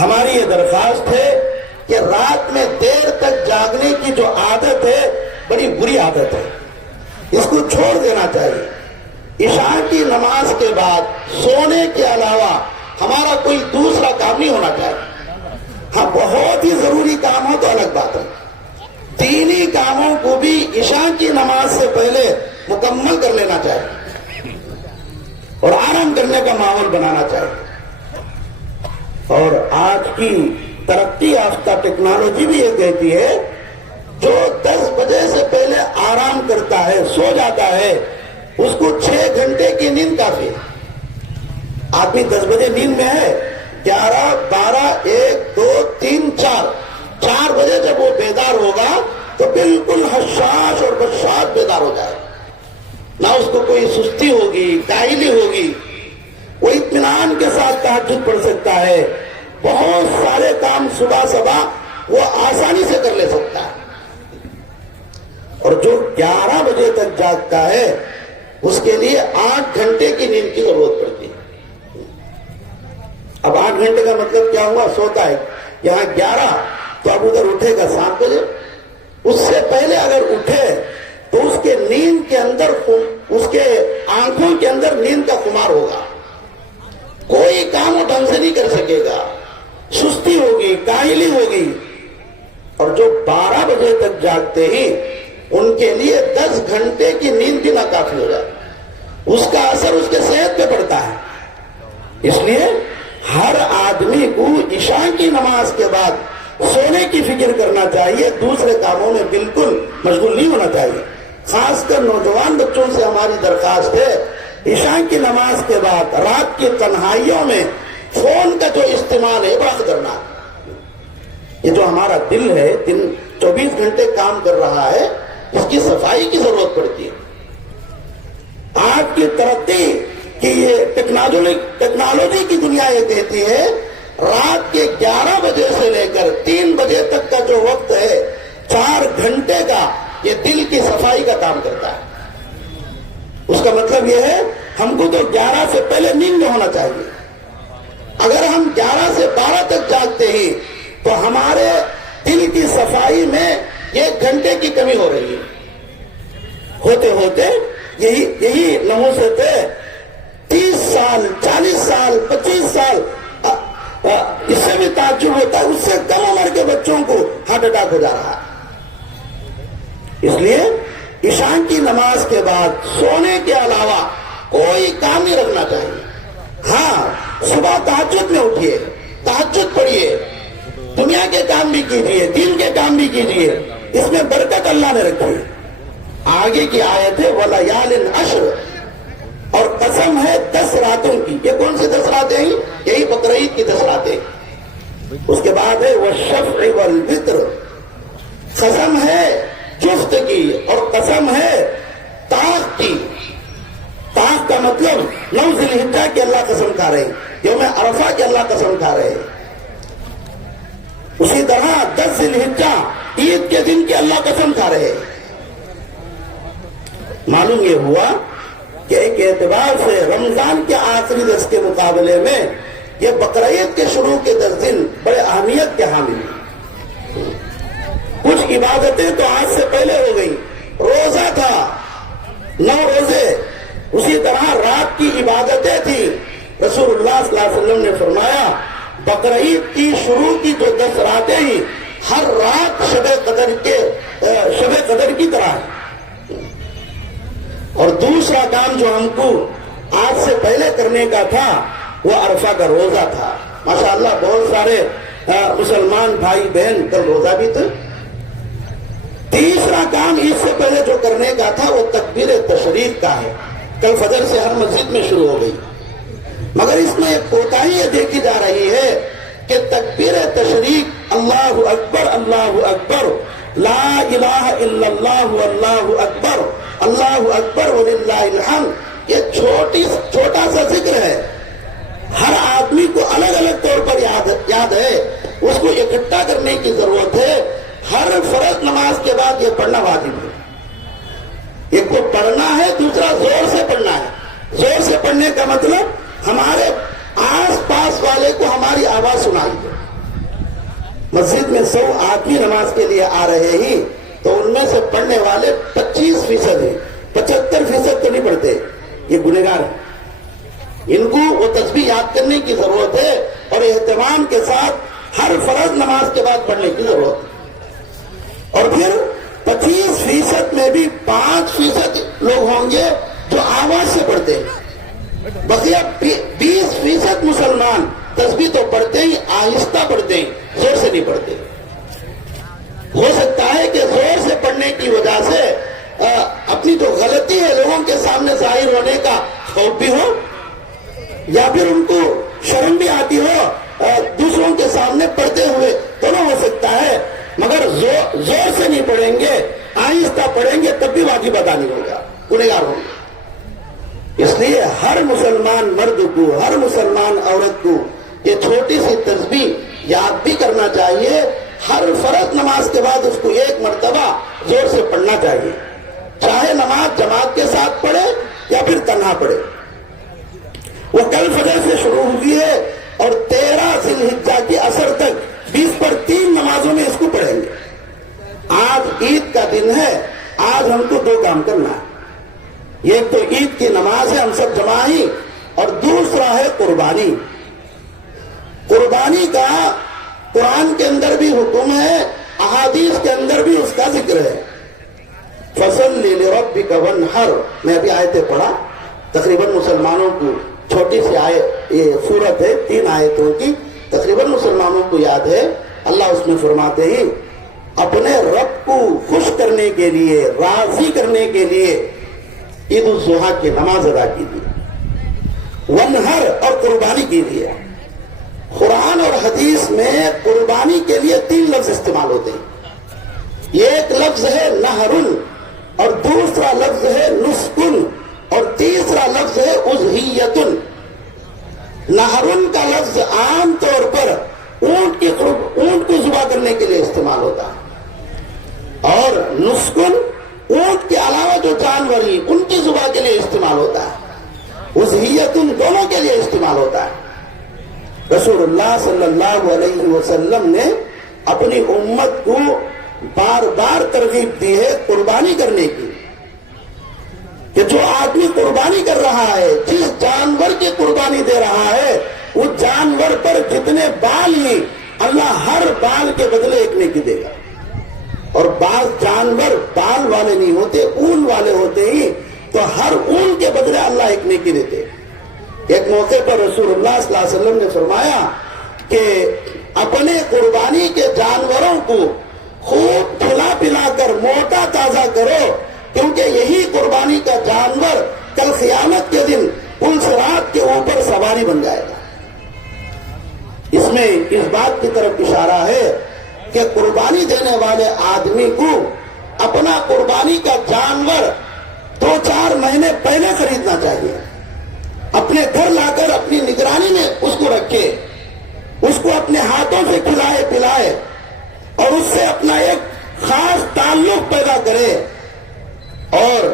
ہماری یہ درخواست ہے کہ رات میں دیر تک جاگنے کی جو عادت ہے بڑی بری عادت ہے، اس کو چھوڑ دینا چاہیے۔ عشاء کی نماز کے بعد سونے کے علاوہ ہمارا کوئی دوسرا کام نہیں ہونا چاہیے۔ ہاں بہت ہی ضروری کام ہو تو الگ بات ہے، دینی کاموں کو بھی عشاء کی نماز سے پہلے مکمل کر لینا چاہیے اور آرام کرنے کا ماحول بنانا چاہیے۔ اور آج کی ترقی یافتہ ٹیکنالوجی بھی یہ کہتی ہے جو 10 بجے سے پہلے آرام کرتا ہے، سو جاتا ہے، اس کو 6 گھنٹے کی نیند کافی ہے۔ آدمی 10 بجے نیند میں ہے، 11، 12، 1، 2، 3، 4 بجے جب وہ بیدار ہوگا تو بالکل حشاش اور بشاش بیدار ہو جائے، نہ اس کو کوئی سستی ہوگی، کاہلی ہوگی، وہ اطمینان کے ساتھ تہجد پڑھ سکتا ہے، بہت سارے کام صبح وہ آسانی سے کر لے سکتا ہے۔ اور جو 11 بجے تک جاگتا ہے اس کے لیے 8 گھنٹے کی نیند کی ضرورت پڑتی ہے۔ اب 8 گھنٹے کا مطلب کیا ہوا؟ سوتا ہے یہاں 11 تو اب ادھر اٹھے گا 7 بجے، اس سے پہلے اگر اٹھے تو اس کے نیند کے اندر، اس کے آنکھوں کے اندر نیند کا خمار ہوگا، کوئی کام وہ ڈھنگ سے نہیں کر سکے گا، سستی ہوگی، کاہلی ہوگی۔ اور جو 12 بجے تک جاگتے ہی ان کے لیے 10 گھنٹے کی نیند بھی ناکافی ہو جائے، اس کا اثر اس کے صحت پہ پڑتا ہے۔ اس لیے ہر آدمی کو عشاء کی نماز کے بعد سونے کی فکر کرنا چاہیے، دوسرے کاموں میں بالکل مشغول نہیں ہونا چاہیے۔ خاص کر نوجوان بچوں سے ہماری درخواست ہے عشاء کی نماز کے بعد رات کی تنہائیوں میں فون کا جو استعمال ہے بڑا خطرناک۔ یہ جو ہمارا دل ہے، دن 24 گھنٹے کام کر رہا ہے، اس کی صفائی کی ضرورت پڑتی ہے۔ آج کی ترقی کی یہ ٹیکنالوجی کی دنیا یہ کہتی ہے رات کے 11 بجے سے لے کر 3 بجے تک کا جو وقت ہے 4 گھنٹے کا یہ دل کی صفائی کا کام کرتا ہے۔ اس کا مطلب یہ ہے ہم کو تو 11 سے پہلے نیند میں ہونا چاہیے۔ اگر ہم 11 سے 12 تک جاگتے ہی تو ہمارے دل کی صفائی میں 1 گھنٹے کی کمی ہو رہی ہے۔ ہوتے ہوتے یہی نحوست ہے 30 سال، 40 سال، 25 سال، اس سے بھی تعجب ہوتا ہے، اس سے کم عمر کے بچوں کو ہارٹ اٹیک ہو جا رہا ہے۔ اس لیے عشاء کی نماز کے بعد سونے کے علاوہ کوئی کام نہیں رکھنا چاہیے۔ ہاں صبح تہجد میں اٹھیے، تہجد پڑھیے، دنیا کے کام بھی کیجیے، دین کے کام بھی کیجیے، اس میں برکت اللہ نے رکھی ہے۔ آگے کی آیت ہے وَلَيَالٍ عَشْرٍ، اور قسم ہے 10 راتوں کی۔ یہ کون سی 10 راتیں ہیں؟ یہی بقرعید کی 10 راتیں۔ اس کے بعد ہے وَالشَّفْعِ وَالْوِتْرِ، قسم ہے جفت کی اور قسم ہے طاق کی۔ طاق کا مطلب 9 ذی الحجہ کی اللہ قسم کھا رہے ہیں، یوم عرفہ کی اللہ قسم کھا رہے ہیں۔ اسی طرح 10 ذی الحجہ عید کے دن کی اللہ قسم کھا رہے ہیں۔ معلوم یہ ہوا کہ ایک اعتبار سے رمضان کے آخری 10 کے مقابلے میں یہ بقرعید کے شروع کے 10 دن بڑے اہمیت کے حامل ہیں۔ کچھ عبادتیں تو آج سے پہلے ہو گئی، روزہ تھا 9 روزے، اسی طرح رات کی عبادتیں تھیں۔ رسول اللہ صلی اللہ علیہ وسلم نے فرمایا بقرعید کی شروع کی جو 10 راتیں ہیں ہر رات شب قدر کی طرح ہے۔ اور دوسرا کام جو ہم کو آج سے پہلے کرنے کا تھا وہ عرفہ کا روزہ تھا۔ ماشاءاللہ بہت سارے مسلمان بھائی بہن کل روزہ بھی تھے۔ تیسرا کام اس سے پہلے جو کرنے کا تھا وہ تکبیر تشریق کا ہے، کل فجر سے ہر مسجد میں شروع ہو گئی، مگر اس میں ایک کوتاہی یہ دیکھی جا رہی ہے کہ تکبیر تشریق اللہ اکبر اللہ اکبر لا الہ الا اللہ اللہ اکبر اللہ اکبر وللہ الحمد، یہ چھوٹا سا ذکر ہے، ہر آدمی کو الگ الگ طور پر یاد ہے، اس کو اکٹھا کرنے کی ضرورت ہے۔ ہر فرض نماز کے بعد یہ پڑھنا واجب ہے۔ ایک کو پڑھنا ہے، دوسرا زور سے پڑھنا ہے۔ زور سے پڑھنے کا مطلب ہمارے آس پاس والے کو ہماری آواز سنائی دے۔ مسجد میں 100 آدمی نماز کے لیے آ رہے ہی تو ان میں سے پڑھنے والے 25% ہیں، 75% تو نہیں پڑھتے، یہ گنہگار ہیں۔ ان کو وہ تسبیح یاد کرنے کی ضرورت ہے اور اہتمام کے ساتھ ہر فرض نماز کے بعد پڑھنے کی ضرورت ہے۔ اور پھر 25% میں بھی 5% لوگ ہوں گے جو آواز سے پڑھتے ہیں، بقیہ 20% مسلمان تسبیح تو پڑھتے ہی، آہستہ پڑھتے ہیں، زور سے نہیں پڑھتے۔ ہو سکتا ہے کہ زور سے پڑھنے کی وجہ سے اپنی جو غلطی ہے لوگوں کے سامنے ظاہر ہونے کا خوف بھی ہو، یا پھر ان کو شرم بھی آتی ہو دوسروں کے سامنے پڑھتے ہوئے، دونوں ہو سکتا ہے، مگر زور سے نہیں پڑھیں گے، آہستہ پڑھیں گے تب بھی واجب ادا نہیں ہوگا، گنہگار ہوں گے۔ اس لیے ہر مسلمان مرد کو، ہر مسلمان عورت کو یہ چھوٹی سی تسبیح یاد بھی کرنا چاہیے، ہر فرض نماز کے بعد اس کو 1 مرتبہ زور سے پڑھنا چاہیے، چاہے نماز جماعت کے ساتھ پڑھے یا پھر تنہا پڑھے۔ وہ کل فجر سے شروع ہوئی ہے اور 13 ذی الحجہ کی عصر تک 20 پر 3 نمازوں میں اس کو پڑھیں گے۔ آج عید کا دن ہے، آج ہم کو 2 کام کرنا ہے، ایک تو عید کی نماز ہے، ہم سب جمع ہی، اور دوسرا ہے قربانی۔ قربانی کا قرآن کے اندر بھی حکم ہے، احادیث کے اندر بھی اس کا ذکر ہے۔ فَصَلِّ لِرَبِّكَ وَانْحَرْ، میں ابھی آیتیں پڑھا، تقریباً مسلمانوں کو چھوٹی سی یہ سورت ہے 3 آیتوں کی، تقریباً مسلمانوں کو یاد ہے۔ اللہ اس میں فرماتے ہی اپنے رب کو خوش کرنے کے لیے، راضی کرنے کے لیے عید الاضحیٰ کی نماز ادا کیجیے، وَانْحَرْ اور قربانی کیجیے۔ قرآن اور حدیث میں قربانی کے لیے 3 لفظ استعمال ہوتے ہیں، ایک لفظ ہے نہرن، اور دوسرا لفظ ہے نسکن، اور تیسرا لفظ ہے اضحیتن۔ نہرن کا لفظ عام طور پر اونٹ کو ذبح کرنے کے لیے استعمال ہوتا ہے، اور نسکن اونٹ کے علاوہ جو جانور ہیں ان کی ذبح کے لیے استعمال ہوتا ہے، اضحیتن دونوں کے لیے استعمال ہوتا ہے۔ رسول اللہ صلی اللہ علیہ وسلم نے اپنی امت کو بار بار ترغیب دی ہے قربانی کرنے کی، کہ جو آدمی قربانی کر رہا ہے، جس جانور کی قربانی دے رہا ہے، وہ جانور پر جتنے بال ہیں اللہ ہر بال کے بدلے 1 نیکی دے گا۔ اور بعض جانور بال والے نہیں ہوتے، اون والے ہوتے ہی، تو ہر اون کے بدلے اللہ 1 نیکی دیتے۔ ایک موقع پر رسول اللہ صلی اللہ علیہ وسلم نے فرمایا کہ اپنے قربانی کے جانوروں کو خوب کھلا پلا کر موٹا تازہ کرو، کیونکہ یہی قربانی کا جانور کل قیامت کے دن پل صراط کے اوپر سواری بن جائے گا۔ اس میں اس بات کی طرف اشارہ ہے کہ قربانی دینے والے آدمی کو اپنا قربانی کا جانور 2-4 مہینے پہلے خریدنا چاہیے، اپنے گھر لا کر اپنی نگرانی میں اس کو رکھے، اس کو اپنے ہاتھوں سے کھلائے پلائے اور اس سے اپنا ایک خاص تعلق پیدا کرے، اور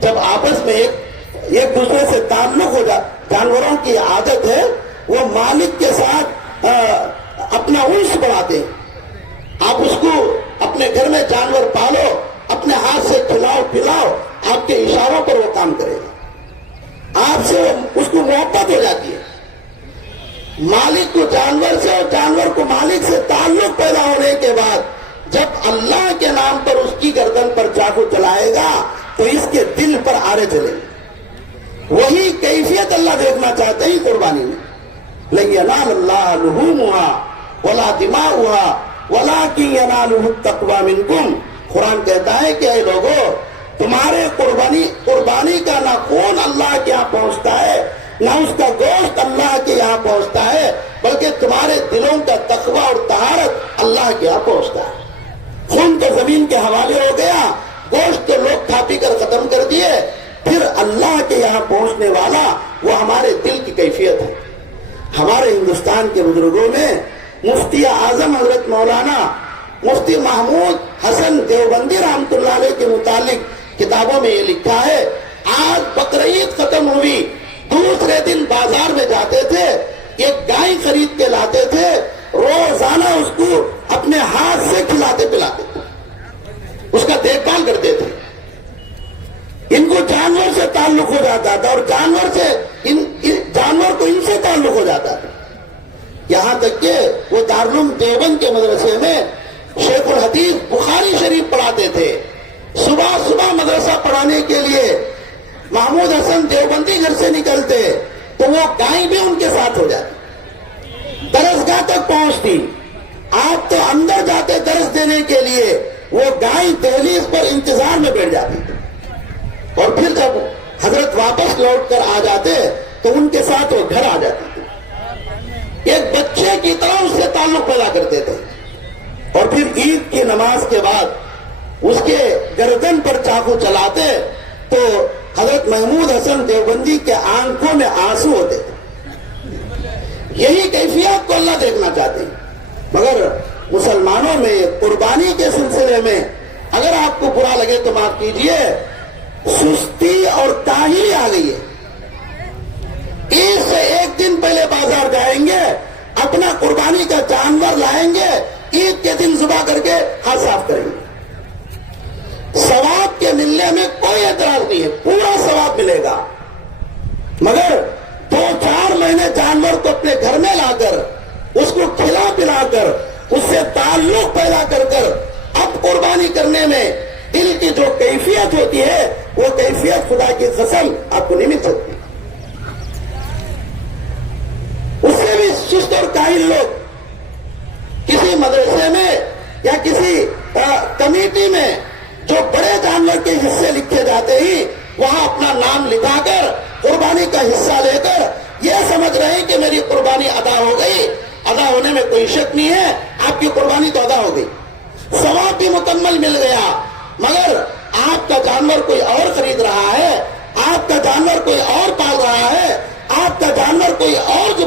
جب آپس میں ایک دوسرے سے تعلق ہو جائے، جانوروں کی عادت ہے وہ مالک کے ساتھ اپنا انس بڑھاتے ہیں۔ آپ اس کو اپنے گھر میں جانور پالو، اپنے ہاتھ سے کھلاؤ پلاؤ، آپ کے اشاروں پر وہ کام کرے گا، آپ سے اس کو محبت ہو جاتی ہے۔ مالک کو جانور سے اور جانور کو مالک سے تعلق پیدا ہونے کے بعد جب اللہ کے نام پر اس کی گردن پر چاقو چلائے گا تو اس کے دل پر آرے چلے گا۔ وہی کیفیت اللہ دیکھنا چاہتے ہیں قربانی میں۔ لَن يَنَالَ اللَّهَ لُحُومُهَا وَلَا دِمَاؤُهَا وَلَٰكِن يَنَالُهُ التَّقْوَىٰ مِنكُمْ۔ قرآن کہتا ہے کہ اے لوگو، تمہارے قربانی کا نہ خون اللہ کے یہاں پہنچتا ہے، نہ اس کا گوشت اللہ کے یہاں پہنچتا ہے، بلکہ تمہارے دلوں کا تقویٰ اور طہارت اللہ کے یہاں پہنچتا ہے۔ خون تو زمین کے حوالے ہو گیا، گوشت تو لوگ کھا پی کر ختم کر دیے، پھر اللہ کے یہاں پہنچنے والا وہ ہمارے دل کی کیفیت ہے۔ ہمارے ہندوستان کے بزرگوں نے مفتی اعظم حضرت مولانا مفتی محمود حسن دیوبندی رحمۃ اللہ علیہ کے متعلق کتابوں میں یہ لکھا ہے، آج بقرعید ختم ہوئی، دوسرے دن بازار میں جاتے تھے، ایک گائے خرید کے لاتے تھے، روزانہ اس کو اپنے ہاتھ سے کھلاتے پلاتے تھے، اس کا دیکھ بھال کرتے تھے. ان کو جانور سے تعلق ہو جاتا تھا اور جانور کو ان سے تعلق ہو جاتا تھا. یہاں تک کہ وہ دارالعلوم دیوبند کے مدرسے میں شیخ الحدیث بخاری شریف پڑھاتے تھے. صبح صبح مدرسہ پڑھانے کے لیے محمود حسن دیوبندی گھر سے نکلتے تو وہ گائیں بھی ان کے ساتھ ہو جاتی، درسگاہ تک پہنچتی. آپ تو اندر جاتے درس دینے کے لیے، وہ گائیں دہلیز پر انتظار میں بیٹھ جاتی تھی. اور پھر جب حضرت واپس لوٹ کر آ جاتے تو ان کے ساتھ وہ گھر آ جاتی تھی. ایک بچے کی طرح اس سے تعلق پیدا کرتے تھے. اور پھر عید کی نماز کے بعد اس کے گردن پر چاقو چلاتے تو حضرت محمود حسن دیوبندی کے آنکھوں میں آنسو ہوتے تھے. یہی کیفیت کو اللہ دیکھنا چاہتے ہیں. مگر مسلمانوں میں قربانی کے سلسلے میں اگر آپ کو برا لگے تو معاف کیجئے، سستی اور کاہلی آ گئی ہے. عید سے ایک دن پہلے بازار جائیں گے، اپنا قربانی کا جانور لائیں گے، عید کے دن ذبح کر کے ہاتھ صاف کریں گے. ثواب کے ملنے میں کوئی اعتراض نہیں ہے، پورا ثواب ملے گا. مگر 2-4 مہینے جانور کو اپنے گھر میں لا کر اس کو کھلا پلا کر اس سے تعلق پیدا کر کر اب قربانی کرنے میں دل کی جو کیفیت ہوتی ہے وہ کیفیت خدا کی قسم آپ کو نہیں مل سکتی. اس سے بھی سست اور کاہل لوگ کسی مدرسے میں یا کسی کمیٹی میں جو بڑے جانور کے حصے لکھے جاتے ہی وہاں اپنا نام لکھا کر قربانی کا حصہ لے کر یہ سمجھ رہے ہیں کہ میری قربانی ادا ہو گئی. ادا ہونے میں کوئی شک نہیں ہے، آپ کی قربانی تو ادا ہو گئی، ثواب بھی مکمل مل گیا. مگر آپ کا جانور کوئی اور خرید رہا ہے، آپ کا جانور کوئی اور پال رہا ہے، آپ کا جانور کوئی اور